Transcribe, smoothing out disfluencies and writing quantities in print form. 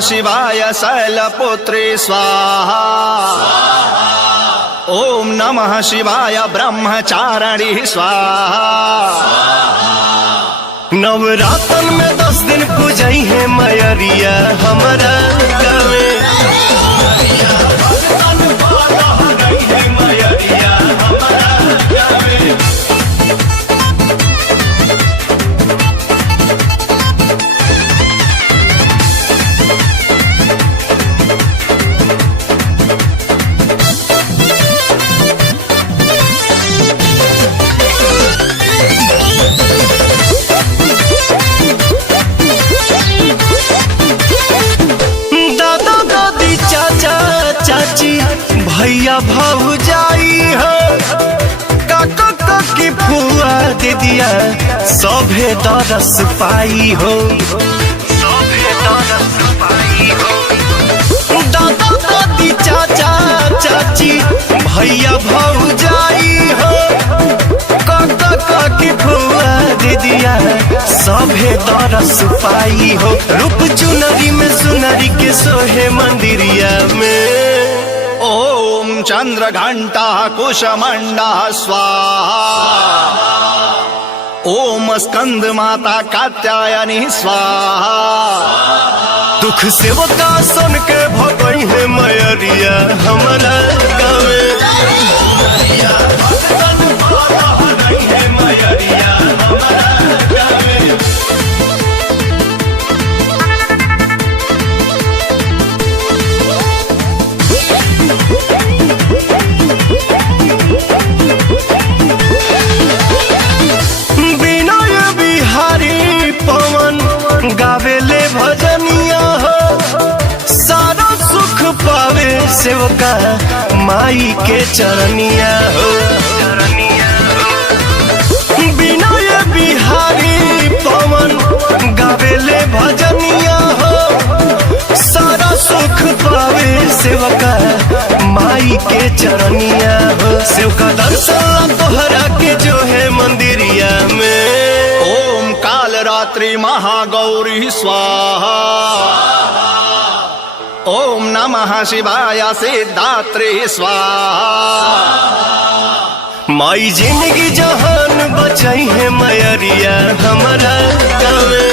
शिवाय शैलपुत्री स्वाहा। ओम नमः शिवाय ब्रह्मचारिणी स्वाहा। नवरातन में 10 दिन पूजई है मैरिया हमारा गावे। भैया भौजाई हो काका काकी फुआ दीदिया सभे दरस पाई हो। सभे दरस पाई हो। दादा दादी चाचा चाची भैया भौजाई हो काका काकी फुआ दीदिया सभे दरस पाई हो। रूप चुनरी में सुनरी के सोहे मंदिरिया में। ओम चंद्र घंटा कुशमंडा स्वाहा। ओम स्कंद माता कात्यायनी स्वाहा। दुख सेवका सुन के भगई है मैरिया हमारा गावे। गावेले भजनिया हो सारा सुख पावे सेवका माई के चरनिया हो। विनय बिहारी पवन गावेले भजनिया हो सारा सुख पावे सेवका माई के चरनिया हो। सेवका दर्शन तोहरा के जो है मंदिरिया में। ओम काल रात्रि महागौरी स्वाहा। ओम नमः शिवाय सिद्धात्री स्वाहा। माई जिंदगी जहान बचाई है मैरिया हमारा गावे।